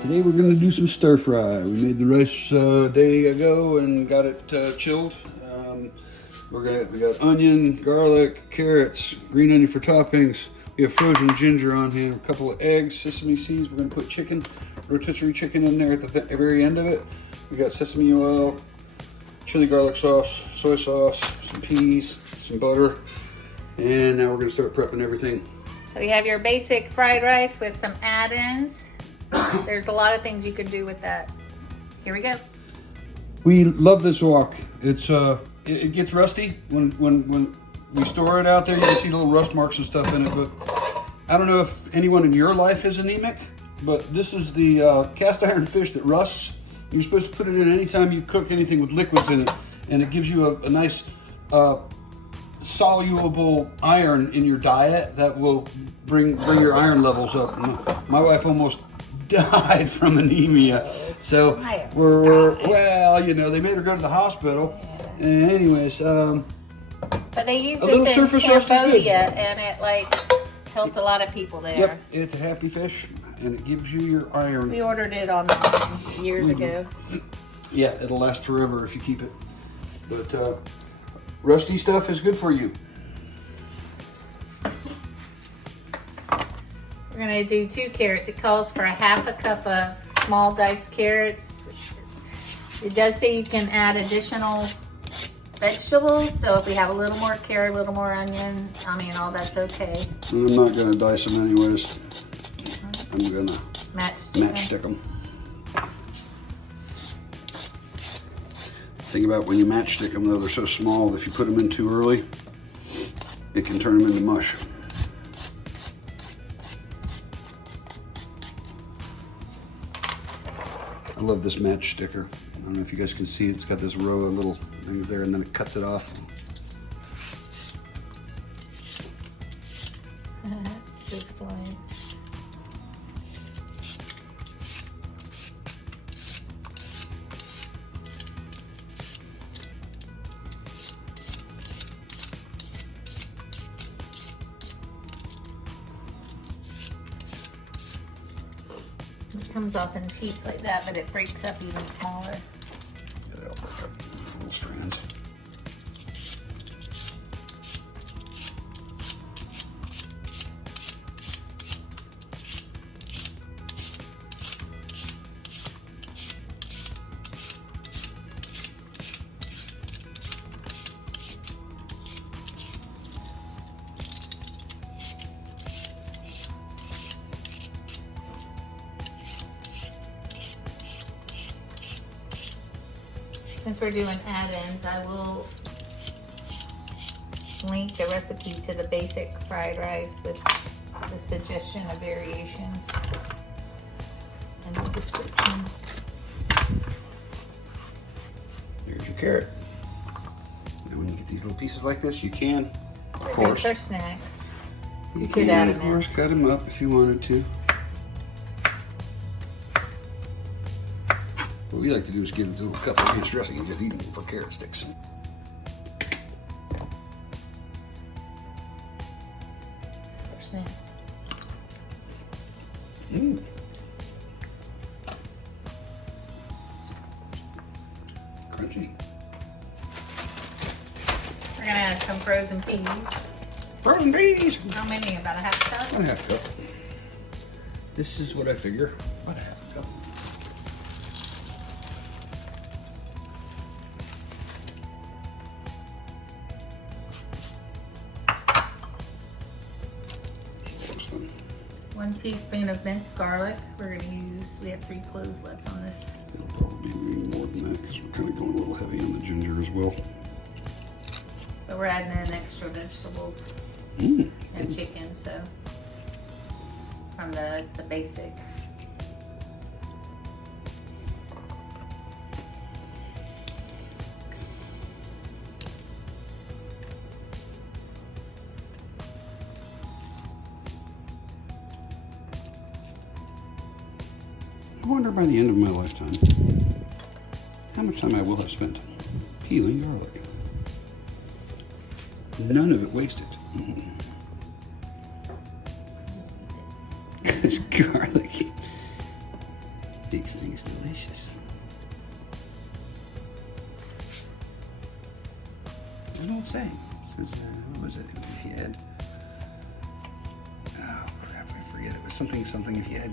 Today we're going to do some stir fry. We made the rice a day ago and got it chilled. We got onion, garlic, carrots, green onion for toppings. We have frozen ginger on here, a couple of eggs, sesame seeds. We're going to put chicken, rotisserie chicken in there at the very end of it. We got sesame oil, chili garlic sauce, soy sauce, some peas, some butter, and now we're going to start prepping everything. So you have your basic fried rice with some add-ins. There's a lot of things you can do with that. Here we go. We love this wok. It's it gets rusty when we store it out there. You can see little rust marks and stuff in it. But I don't know if anyone in your life is anemic, but this is the cast iron fish that rusts. You're supposed to put it in anytime you cook anything with liquids in it, and it gives you a nice soluble iron in your diet that will bring your iron levels up. My wife almost died from anemia, so well, you know, they made her go to the hospital. And anyways, but they use a little this in surface rust is good. Cambodia, and it like helped a lot of people there. Yep, it's a happy fish, and it gives you your iron. We ordered it on years ago. Yeah, it'll last forever if you keep it. But rusty stuff is good for you. We're gonna do 2 carrots. It calls for a half a cup of small diced carrots. It does say you can add additional vegetables, so if we have a little more carrot, a little more onion, I mean, all that's okay. I'm not gonna dice them anyways. I'm gonna matchstick them. Think about when you matchstick them though, they're so small that if you put them in too early, it can turn them into mush. I love this match sticker. I don't know if you guys can see it. It's got this row of little things there and then it cuts it off. Display. It comes off in sheets like that, but it breaks up even smaller. It'll break up little strands. Since we're doing add-ins, I will link the recipe to the basic fried rice with the suggestion of variations in the description. There's your carrot. Now when you get these little pieces like this, you can, of They're course. good for snacks. You could can, add of them in. course, cut them up if you wanted to. What we like to do is give it a little couple of inch dressing and just eat them for carrot sticks. It's for snack. Mmm. Crunchy. We're gonna add some frozen peas. Frozen peas! How many? About a half cup? 1/2 cup. This is what I figure. About a 1/2 cup. One teaspoon of minced garlic. We're gonna use, we have 3 cloves left on this. It'll probably be more than that because we're kind of going a little heavy on the ginger as well. But we're adding in extra vegetables Mm. and chicken, so from the basic. I wonder by the end of my lifetime how much time I will have spent peeling garlic. None of it wasted. this garlic makes things delicious. An old saying. It says, what was it? If you had, oh crap, I forget. It was something if you had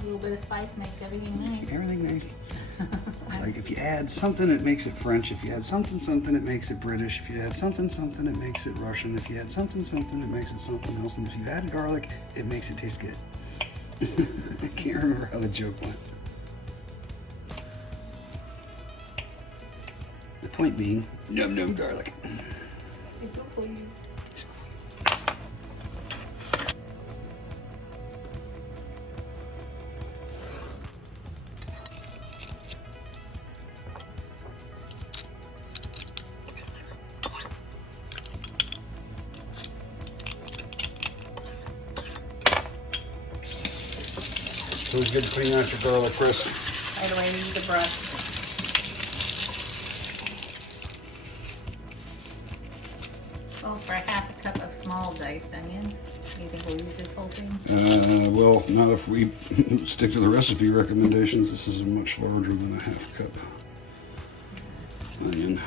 A little bit of spice makes everything nice. everything nice. It's like if you add something, it makes it French. If you add something, it makes it British. If you add something, it makes it Russian. If you add something, it makes it something else. And if you add garlic, it makes it taste good. I can't remember how the joke went. The point being, num num garlic. It's good for you. So it's good clean out your garlic, Chris. Right away, use the brush. Calls for a half a cup of small diced onion. You think we'll use this whole thing? Well, not if we stick to the recipe recommendations. This is much larger than a half cup onion.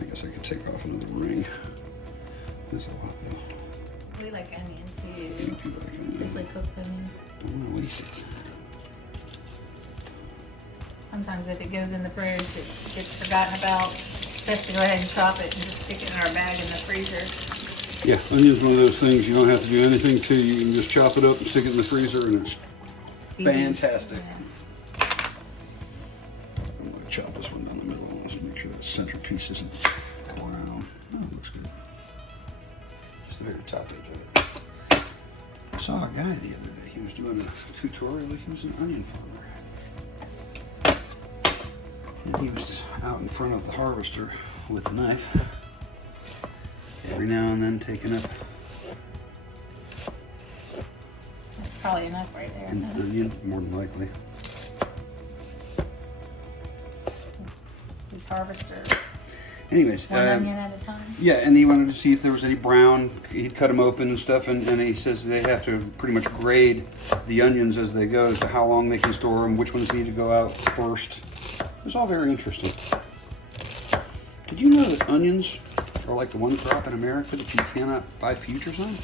I guess I could take off another ring. That's a lot, though. We like onion too, You do like onion. especially cooked onion. Don't want to waste it. Sometimes if it goes in the fridge, it gets forgotten about. Best to go ahead and chop it and just stick it in our bag in the freezer. Yeah, onion's one of those things you don't have to do anything to. You can just chop it up and stick it in the freezer, and it's easy. fantastic. Yeah. I'm going to chop this one down the middle. Let's make sure that centerpiece isn't brown. Oh, it looks good. Just the very top edge of it. I saw a guy the other day. He was doing a tutorial. He was an onion farmer. And he was out in front of the harvester with a knife. Every now and then taking up That's probably enough right there. an onion, more than likely. This harvester, Anyways, one onion at a time. yeah, and he wanted to see if there was any brown. He'd cut them open and stuff, and he says they have to pretty much grade the onions as they go as to how long they can store them, which ones need to go out first. It was all very interesting. Did you know that onions are like the one crop in America that you cannot buy futures on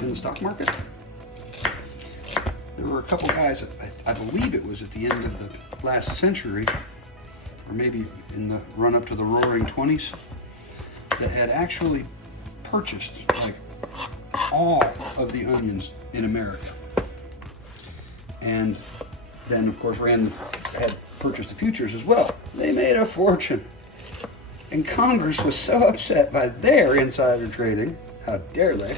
in the stock market? There were a couple guys, I believe it was at the end of the last century, or maybe in the run up to the Roaring 20s, that had actually purchased like all of the onions in America, and then of course had purchased the futures as well. They made a fortune, and Congress was so upset by their insider trading, how dare they,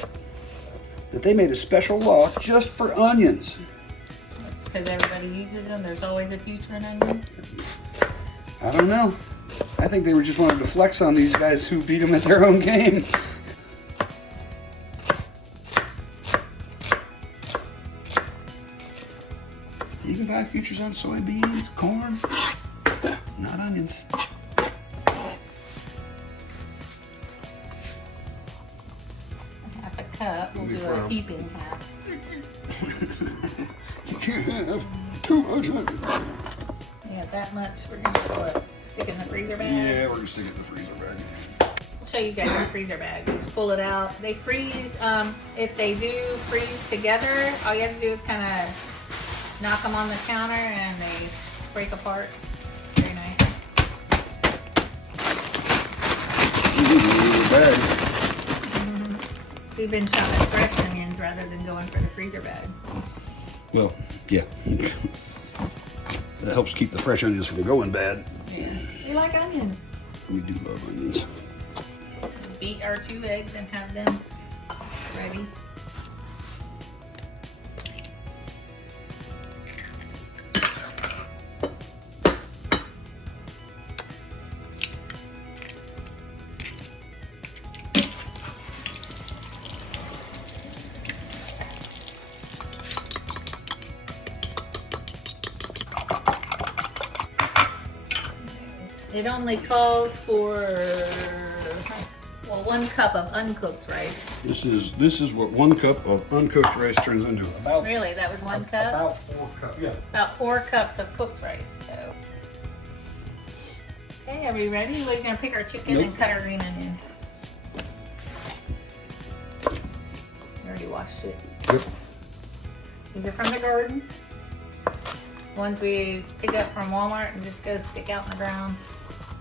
that they made a special law just for onions. That's because everybody uses them. There's always a future in onions. I don't know. I think they were just wanted to flex on these guys who beat them at their own game. You can buy futures on soybeans, corn, not onions. Half a cup. We'll do a Before- heaping half. You can't have too much onion. Yeah, that much. We're gonna stick it in the freezer bag. Yeah, we're gonna stick it in the freezer bag. I'll show you guys the freezer bag. Just pull it out. They freeze. If they do freeze together, all you have to do is kind of knock them on the counter and they break apart. Very nice. Bag. We've been chopping fresh onions rather than going for the freezer bag. Well, yeah. That helps keep the fresh onions from going bad. Yeah. We like onions. We do love onions. Beat our 2 eggs and have them ready. It only calls for Well, 1 cup of uncooked rice. This is what 1 cup of uncooked rice turns into. About Really, that was 1 cup? About 4 cups. Yeah. About 4 cups of cooked rice. So, okay, are we ready? We're gonna pick our chicken Nope. and cut our green onion. You already washed it. Yep. These are from the garden. Ones we pick up from Walmart and just go stick out in the ground.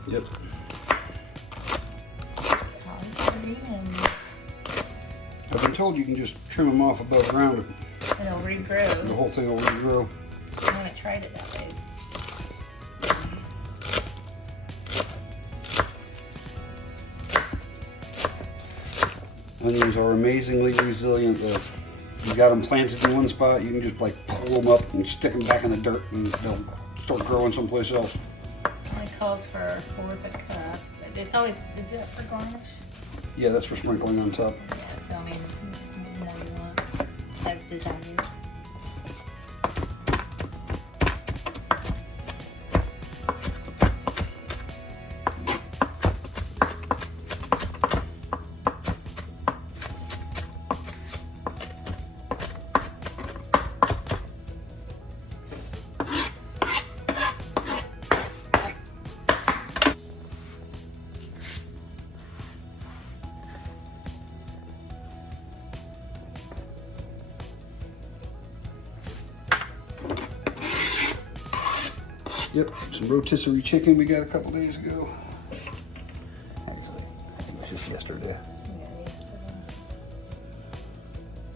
Yep. Green and I've been told you can just trim them off above ground. it'll The regrow. whole thing will regrow. I haven't tried it that way. Onions are amazingly resilient though. You got them planted in one spot, you can just like pull them up and stick them back in the dirt and they'll start growing someplace else. Only calls for 1/4 a cup. But it's always, is it for garnish? Yeah, that's for sprinkling on top. Yeah, so I mean, you know you want as desired. Yep, some rotisserie chicken we got a couple days ago. Actually, I think it was just yesterday.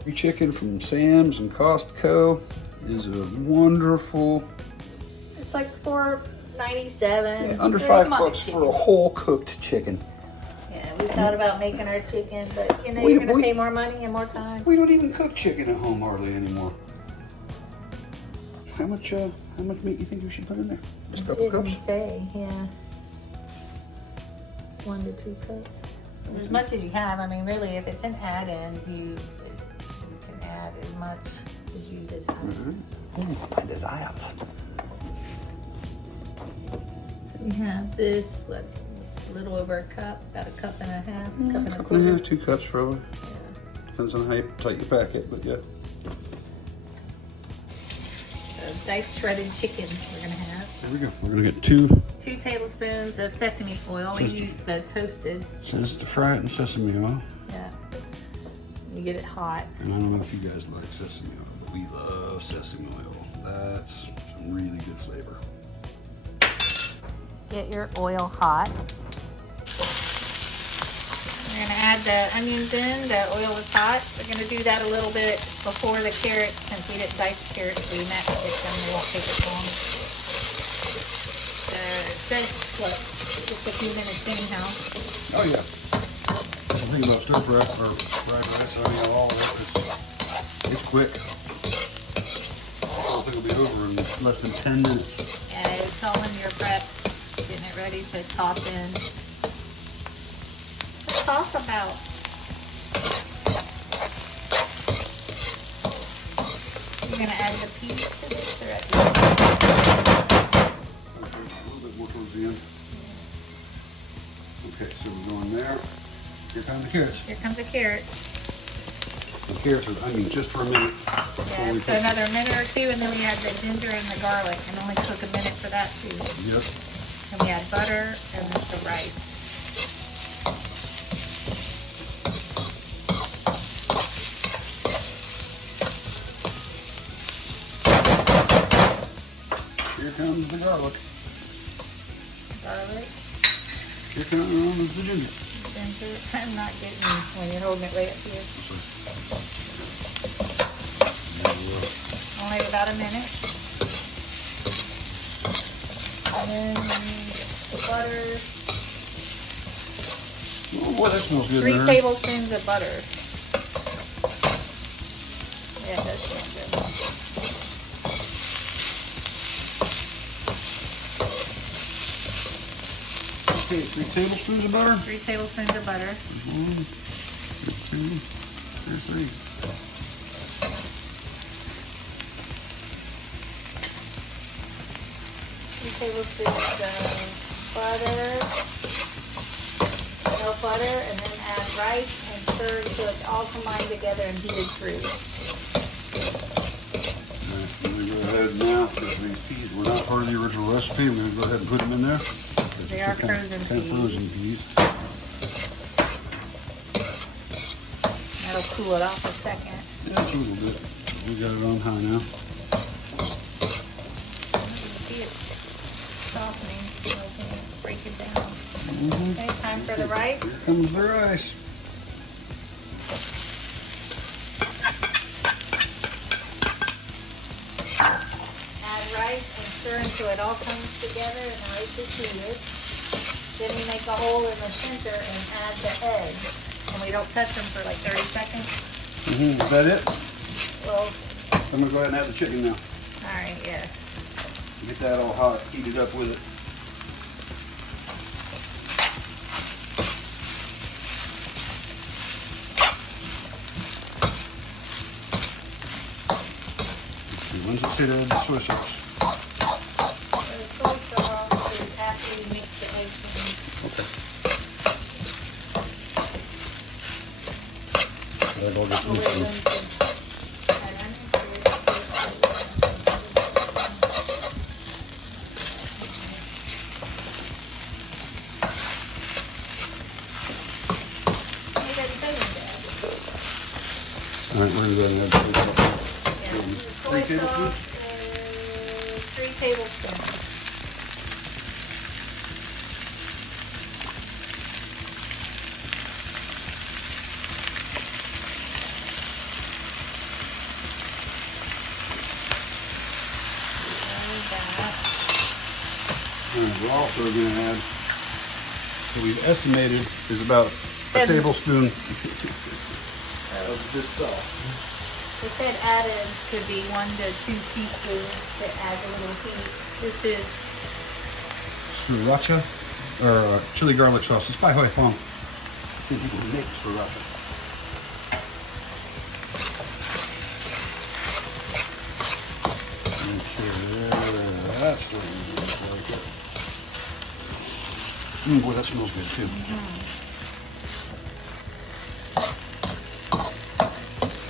Free chicken from Sam's and Costco is a wonderful, It's like $4.97. under Very $5 much for a whole cooked chicken. Yeah, we thought about making our chicken, but you know, We- you're gonna we- pay more money and more time. We don't even cook chicken at home hardly anymore. How much meat you think we should put in there? Just a couple Didn't cups? say, yeah. 1 to 2 cups. As much as you have. I mean, really, if it's an add-in, you can add as much as you desire. My desires. So we have this, what, a little over a cup, about a cup and a half, cup and a Couple quarter. and a half, 2 cups probably. Yeah. Depends on how tight you pack it, but yeah. So diced shredded chicken we're gonna have. There we go. We're gonna get 2. 2 tablespoons of sesame oil. We use the toasted. Says to fry it in sesame oil. Yeah. You get it hot. And I don't know if you guys like sesame oil, but we love sesame oil. That's some really good flavor. Get your oil hot. We're gonna add the onions in. The oil is hot. We're gonna do that a little bit before the carrots, since we didn't dice the carrots. We matched them. It won't take as long. It says what? Just a few minutes anyhow. Oh yeah. The thing about stir fry or fried rice, I mean, all that is, it's quick. The whole thing will be over in less than 10 minutes. Yeah, it's all in your prep. Getting it ready to toss in. What's the toss about? You're gonna add the peas to this or at the end? Okay, a little bit more towards the end. Okay, so we're going there. Here come the carrots. Here comes the carrots. The carrots or the onions just for a minute. Yeah, so another minute or two, and then we add the ginger and the garlic, and only cook a minute for that too. Yep. And we add butter and the rice. Here comes the garlic. Garlic, Here comes the ginger. ginger. I'm not getting when you're holding it right up here. Only about a minute. And then the butter. Oh boy, that smells good. 3 there. tablespoons of butter. Yeah, it does smell good. Okay, 3 tablespoons of butter. 3 tablespoons of butter. 1, 2, 3. 2 tablespoons of butter. Melted butter, and then rice and stir until it's all combined together and heated through. Alright, I'm gonna go ahead now, because these peas were not part of the original recipe, I'm gonna go ahead and put them in there. They are frozen peas. Frozen peas. That'll cool it off a second. Yeah, just a little bit. We got it on high now. You can see it softening, so I can break it down. Okay, time for the rice. Here comes the rice. Add rice and stir until it all comes together and the rice is heated. Then you make a hole in the center and add the eggs. And we don't touch them for like 30 seconds. Is that it? Well, I'm gonna go ahead and add the chicken now. alright, yeah. Get that all hot, heated up with it. When's it say to add the soy sauce? The soy sauce is after you mix the eggs in. Okay. That all gets We'll mixed leave in. them to add onions to it. Hey, that's better than that. All right, we're gonna go ahead and add the soy sauce. Yeah, Three soy tablespoons? sauce, 3 tablespoons. And we're also going to add, what we've estimated is about a 7 tablespoon of this sauce. It said added could be 1 to 2 teaspoons to add a little heat. This is Sriracha, or chili garlic sauce. It's by Hoi Fong. See if you can make sriracha. Okay, that's what it looks like. Boy, that smells good too.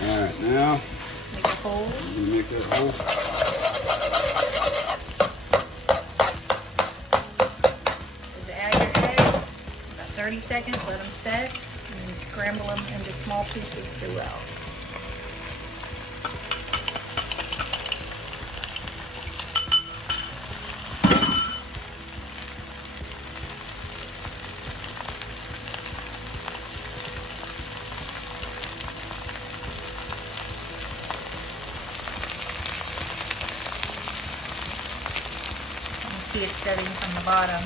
All right, now make a hole. I'm gonna make that hole. Just add your eggs. About 30 seconds. Let them set, and you scramble them into small pieces throughout. See it starting from the bottom.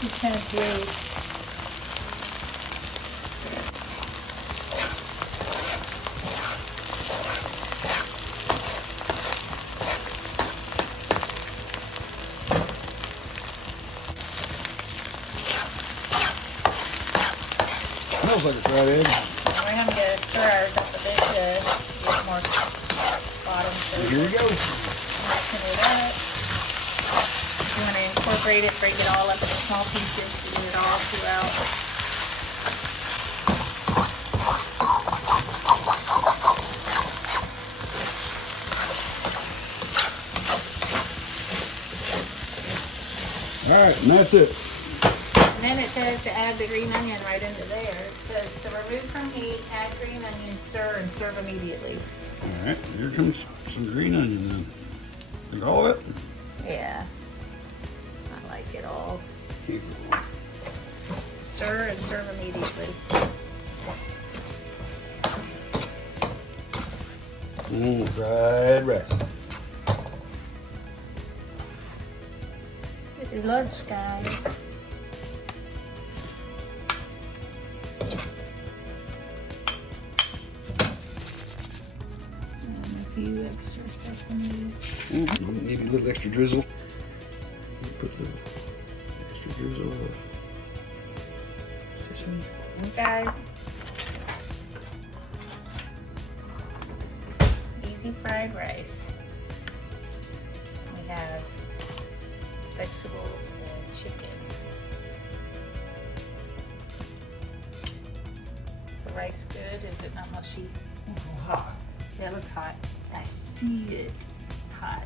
You kind of glaze. Smells like a fried egg. We're going to stir ours up a bit to get more bottom surface. Here we go. Mixing it up. If you want to incorporate it, break it all up into small pieces, do it all throughout. All right, and that's it. And then it says to add the green onion right into there. It says to remove from heat, add green onion, stir, and serve immediately. All right, here comes some green onion then. Think all of it? Yeah. I like it all. Stir and serve immediately. Fried rice. This is lunch, guys. And a few extra sesame. Maybe a little extra drizzle. Put a little extra drizzle of sesame. And guys, easy fried rice. We have vegetables and chicken. Is the rice good? Is it not mushy? Hot. Yeah, it looks hot. I see it. Hot.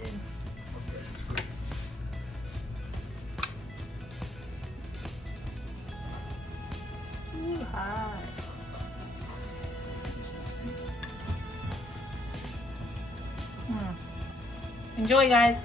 Good. Ooh, hot. Enjoy, guys.